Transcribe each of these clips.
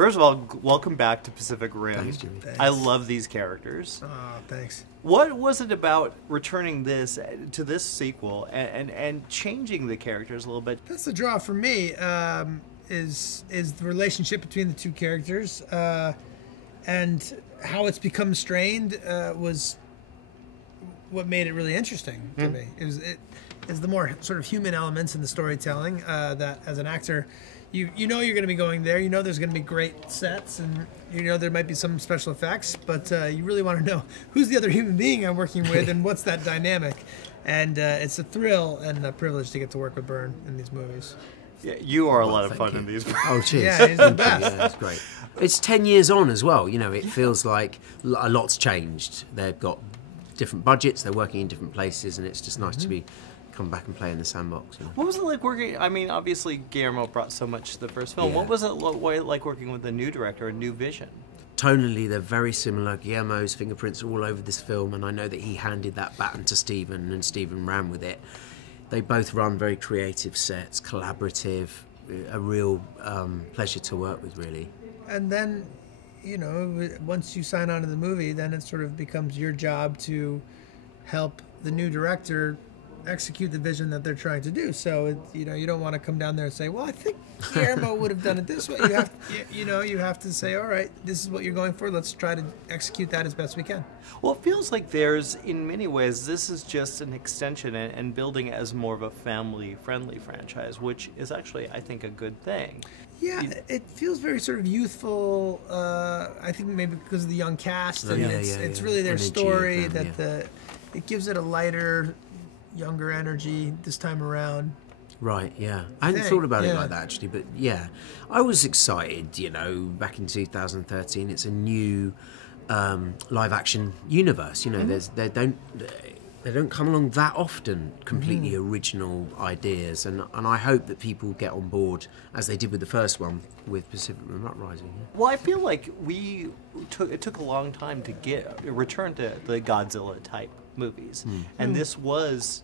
First of all, welcome back to Pacific Rim. Thanks, Jimmy. I love these characters. Oh, thanks. What was it about returning this to this sequel and changing the characters a little bit? That's the draw for me. Is the relationship between the two characters, and how it's become strained was what made it really interesting to me. It is the more sort of human elements in the storytelling that, as an actor, you know you're going to be going there. You know there's going to be great sets, and you know there might be some special effects, but you really want to know who's the other human being I'm working with and what's that dynamic. And it's a thrill and a privilege to get to work with Byrne in these movies. Yeah, you are a lot of fun in these. Oh, cheers. Yeah, he's the best. Yeah, that's great. It's 10 years on as well. You know, it feels like a lot's changed. They've got different budgets. They're working in different places, and it's just nice to come back and play in the sandbox. You know? What was it like working? I mean, obviously Guillermo brought so much to the first film. Yeah. What was it like working with a new director, a new vision? Tonally, they're very similar. Guillermo's fingerprints are all over this film, and I know that he handed that baton to Stephen, and Stephen ran with it. They both run very creative sets, collaborative, a real pleasure to work with, really. And then, you know, once you sign on to the movie, then it sort of becomes your job to help the new director execute the vision that they're trying to do. So, you know, you don't want to come down there and say, well, I think Guillermo would have done it this way. You have to say, all right, this is what you're going for. Let's try to execute that as best we can. Well, it feels like there's, in many ways, this is just an extension and building it as more of a family-friendly franchise, which is actually, I think, a good thing. Yeah, it feels very sort of youthful. I think maybe because of the young cast, and it's really their story it gives it a lighter, younger energy this time around. Right, yeah. I hadn't thought about it like that, actually, but yeah. I was excited, you know, back in 2013. It's a new live-action universe, you know. They don't come along that often, completely original ideas, and I hope that people get on board, as they did with the first one, with Pacific Rim Uprising. Yeah. Well, I feel like it took a long time to return to the Godzilla-type movies, and this was...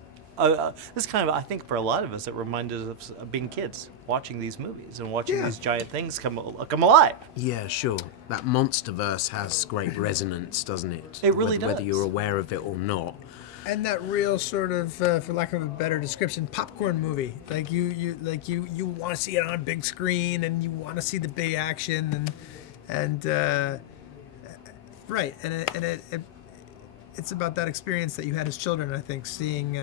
this kind of, I think, for a lot of us, it reminded us of being kids, watching these movies and watching these giant things come alive. Yeah, sure. That monsterverse has great resonance, doesn't it? It really does. Whether you're aware of it or not. And that real sort of, for lack of a better description, popcorn movie. Like you want to see it on a big screen, and you want to see the big action, right. And it's about that experience that you had as children, I think, seeing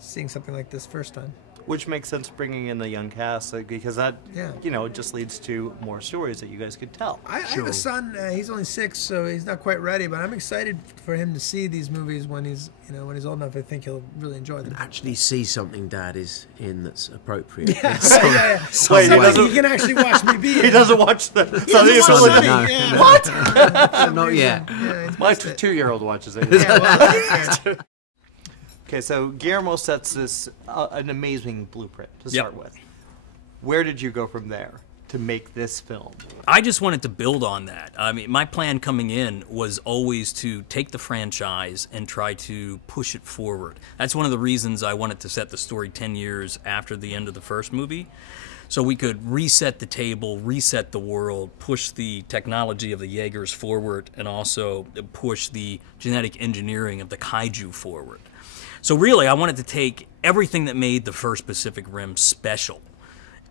something like this first time. Which makes sense, bringing in the young cast, because that, you know, it just leads to more stories that you guys could tell. I have a son. He's only 6, so he's not quite ready. But I'm excited for him to see these movies when he's old enough. I think he'll really enjoy them. And actually see something Dad is in that's appropriate. Wait, he can actually watch me be. He doesn't watch the. No. What? Not yet. Yeah, My 2-year-old watches it. Okay, so Guillermo sets this an amazing blueprint to start with. Where did you go from there to make this film? I just wanted to build on that. I mean, my plan coming in was always to take the franchise and try to push it forward. That's one of the reasons I wanted to set the story 10 years after the end of the first movie, so we could reset the table, reset the world, push the technology of the Jaegers forward, and also push the genetic engineering of the kaiju forward. So really, I wanted to take everything that made the first Pacific Rim special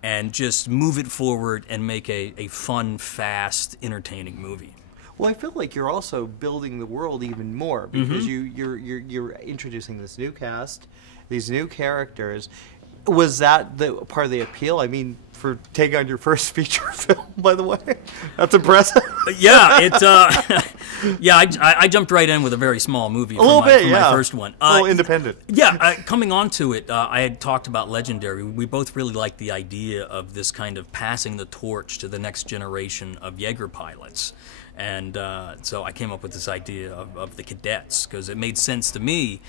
and just move it forward and make a fun, fast, entertaining movie. Well, I feel like you're also building the world even more, because you're introducing this new cast, these new characters. Was that the part of the appeal? I mean, for taking on your first feature film, by the way, that's impressive. Yeah, I jumped right in with a very small movie for my first one. Independent. Yeah, coming onto it, I had talked about Legendary. We both really liked the idea of this kind of passing the torch to the next generation of Jaeger pilots. And so I came up with this idea of the cadets, because it made sense to me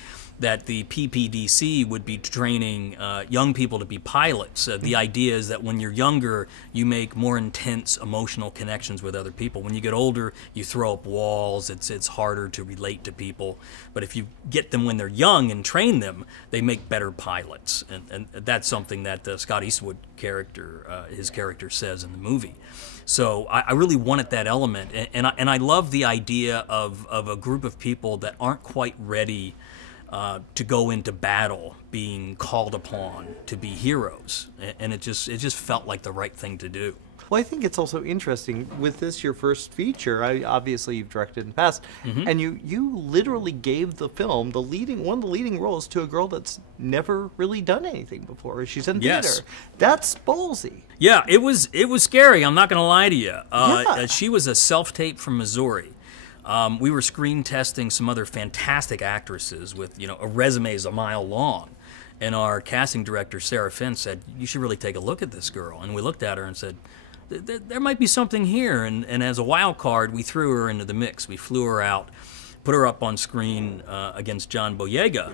that the PPDC would be training young people to be pilots. The idea is that when you're younger, you make more intense emotional connections with other people. When you get older, you throw up walls. It's harder to relate to people. But if you get them when they're young and train them, they make better pilots. And that's something that Scott Eastwood character, his character says in the movie. So I really wanted that element, and I love the idea of a group of people that aren't quite ready to go into battle, being called upon to be heroes, and it just felt like the right thing to do. Well, I think it's also interesting with this, your first feature. Obviously, you've directed in the past, and you literally gave the film one of the leading roles to a girl that's never really done anything before. She's in theater. That's ballsy. Yeah, it was scary. I'm not going to lie to you. She was a self-tape from Missouri. We were screen testing some other fantastic actresses with a resumes a mile long, and our casting director Sarah Finn said, "You should really take a look at this girl." And we looked at her and said, there might be something here, and as a wild card, we threw her into the mix. We flew her out, put her up on screen against John Boyega,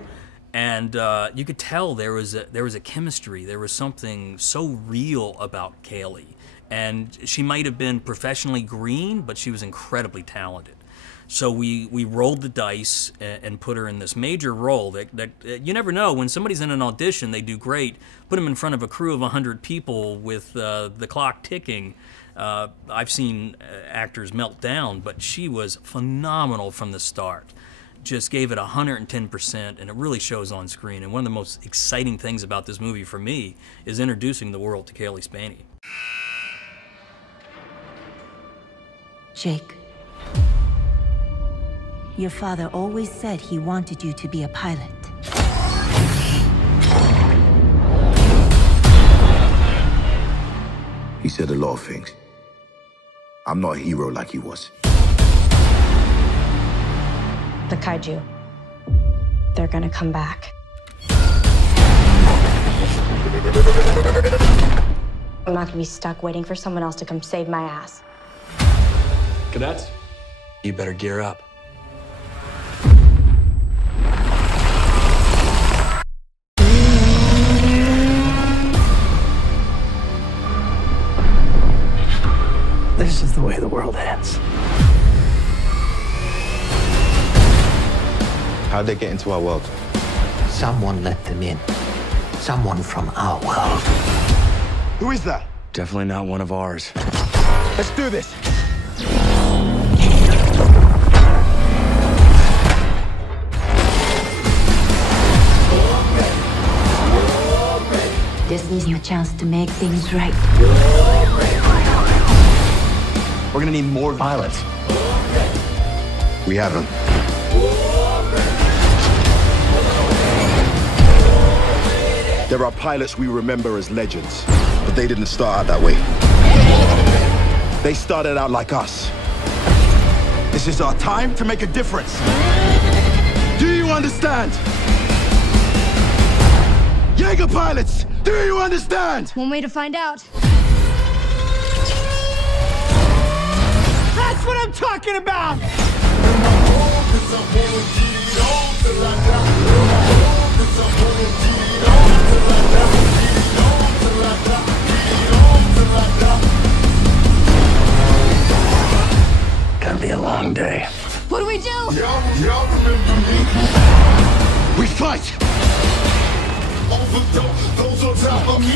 and you could tell there was a chemistry. There was something so real about Kaylee, and she might have been professionally green, but she was incredibly talented. So we rolled the dice and put her in this major role that you never know. When somebody's in an audition, they do great. Put them in front of a crew of 100 people with the clock ticking. I've seen actors melt down, but she was phenomenal from the start. Just gave it 110%, and it really shows on screen. And one of the most exciting things about this movie for me is introducing the world to Kaylee Spaney. Jake. Your father always said he wanted you to be a pilot. He said a lot of things. I'm not a hero like he was. The kaiju. They're gonna come back. I'm not gonna be stuck waiting for someone else to come save my ass. Cadets, you better gear up. This is the way the world ends. How'd they get into our world? Someone let them in. Someone from our world. Who is that? Definitely not one of ours. Let's do this. This is your chance to make things right. We're gonna need more pilots. We have them. There are pilots we remember as legends, but they didn't start out that way. They started out like us. This is our time to make a difference. Do you understand? Jaeger pilots, do you understand? One way to find out. That's what I'm talking about! Gonna be a long day. What do we do? We fight! Those on top of me.